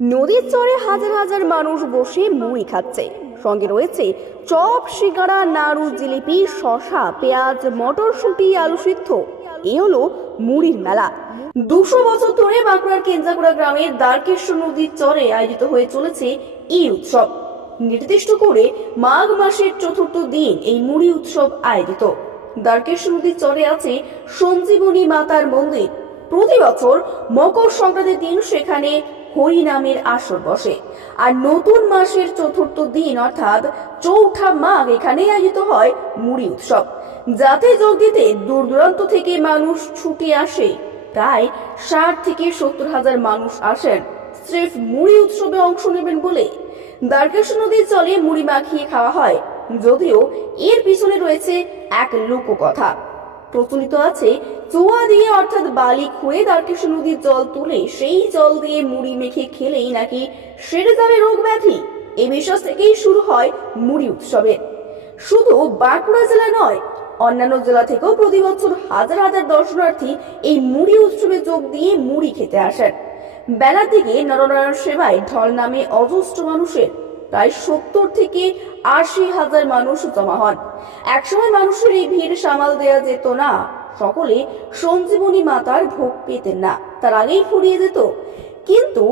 নদীর চরে হাজার হাজার মানুষ বসে মুড়ি খাচ্ছে। সঙ্গে রয়েছে চপ, সিঙ্গারা, নাড়ু, জিলিপি শশা পেঁয়াজ, মটরশুঁটি, আলু সিদ্ধ। এ হলো মুড়ির মেলা। দুশো বছর ধরে বাঁকুড়ার কেঞ্জাকুড়া গ্রামের দ্বারকেশ্বর নদীর চরে আয়োজিত হয়ে চলেছে এই উৎসব। নির্দিষ্ট করে মাঘ মাসের চতুর্থ দিন এই মুড়ি উৎসব আয়োজিত। দ্বারকেশ্বর নদীর চরে আছে সঞ্জীবনী মাতার মন্দির। প্রতি বছর মকর সংক্রান্তির দিন সেখানে হরি নামের আসর বসে। আর নতুন মাসের চতুর্থ দিন, অর্থাৎ চৌঠা মাঘ এখানে আয়োজিত হয় মুড়ি উৎসব। যাতে যোগ দিতে দূর দূরান্ত থেকে মানুষ ছুটে আসে প্রায় ষাট থেকে সত্তর হাজার মানুষ আসেন। স্রেফ মুড়ি উৎসবে অংশ নেবেন বলে দ্বারকেশ্বর নদীর জলে মুড়ি মাখিয়ে খাওয়া হয়। যদিও এর পিছনে রয়েছে এক লোককথা। প্রচলিত আছে। চোয়া দিয়ে অর্থাৎ বালি খুঁড়ে দ্বারকেশ্বর নদীর জল তুলে সেই জল দিয়ে মুড়ি মেখে খেলেই নাকি সেরে যাবে রোগ ব্যাধি। এ বিশ্বাস থেকেই শুরু হয় মুড়ি উৎসবের। শুধু বাঁকুড়া জেলা নয়, অন্যান্য জেলা থেকেও প্রতি বছর হাজার হাজার দর্শনার্থী এই মুড়ি উৎসবে যোগ দিয়ে মুড়ি খেতে আসেন। বেলার দিকে নরনারায়ণ সেবায় ঢল নামে অজস্র মানুষের প্রায় সত্তর থেকে আশি হাজার মানুষ জমা হন। একসময় মানুষের এই ভিড় সামাল দেওয়া যেত না। সকলে সঞ্জীবনী মাতার ভোগ পেতেন না, তার আগেই ফুরিয়ে যেত। কিন্তু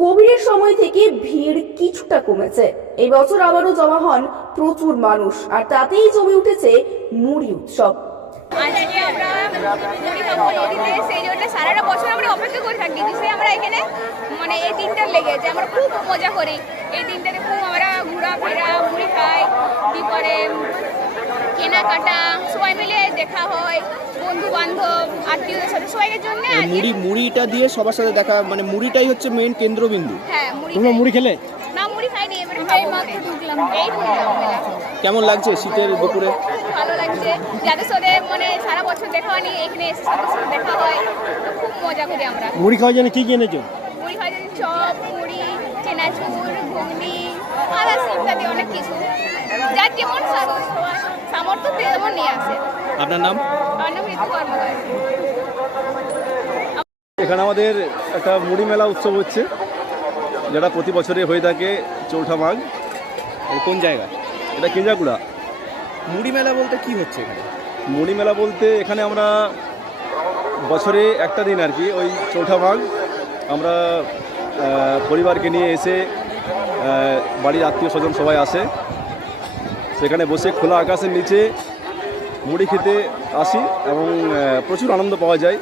কোভিডের সময় থেকে ভিড় কিছুটা কমেছে। এই বছর আবারও জমা হন প্রচুর মানুষ, আর তাতেই জমে উঠেছে মুড়ি উৎসব। আজকে আমরা মুড়ি খাব এদিকে সেই জন্য সারাটা বছর আমরা অপেক্ষা করে থাকি। কিন্তু আমরা এখানে মানে এই দিনটা লেগেছে আমরা খুব মজা করি। এই দিনটাতে খুব আমরা ঘোরাফেরা মুড়ি খাই তারপরে কেনাকাটা সবাই মিলে দেখা হয় বন্ধু বান্ধব আত্মীয়দের সাথে। সবাইয়ের জন্য এই মুড়ি মুড়িটা দিয়ে সবার সাথে দেখা মানে মুড়িটাই হচ্ছে মেইন কেন্দ্রবিন্দু। হ্যাঁ মুড়ি তোমরা মুড়ি খেলে? কেমন লাগছে শীতের দুপুরে? ভালো লাগছে। যাদের সাথে মানে সারা বছর দেখা হয়নি এখানে এসে সাথে সাথে দেখা হয়। তো খুব মজা করি আমরা। মুড়ি খাওয়ার জন্য কি কি এনেছো? মুড়ি ভাজা চপ মুড়ি চেনাচুর ঘুগনি ইত্যাদি অনেক কিছু। যার যেমন সামর্থ্য তেমন নিয়ে আসে। আপনার নাম? আমার নাম ঋতু কর্মকার এখানে আমাদের একটা মুড়ি মেলা উৎসব হচ্ছে। যেটা প্রতি বছরে হয়ে থাকে চৌঠা মাঘ। এই কোন জায়গা? এটা কেঞ্জাকুড়া। মুড়ি মেলা বলতে কি হচ্ছে এখানে? মুড়ি মেলা বলতে এখানে আমরা বছরে একটা দিন আর কি ওই চৌঠা মাঘ। আমরা পরিবারকে নিয়ে এসে বাড়ির আত্মীয় স্বজন সবাই আসে। সেখানে বসে খোলা আকাশের নিচে মুড়ি খেতে আসি এবং প্রচুর আনন্দ পাওয়া যায়।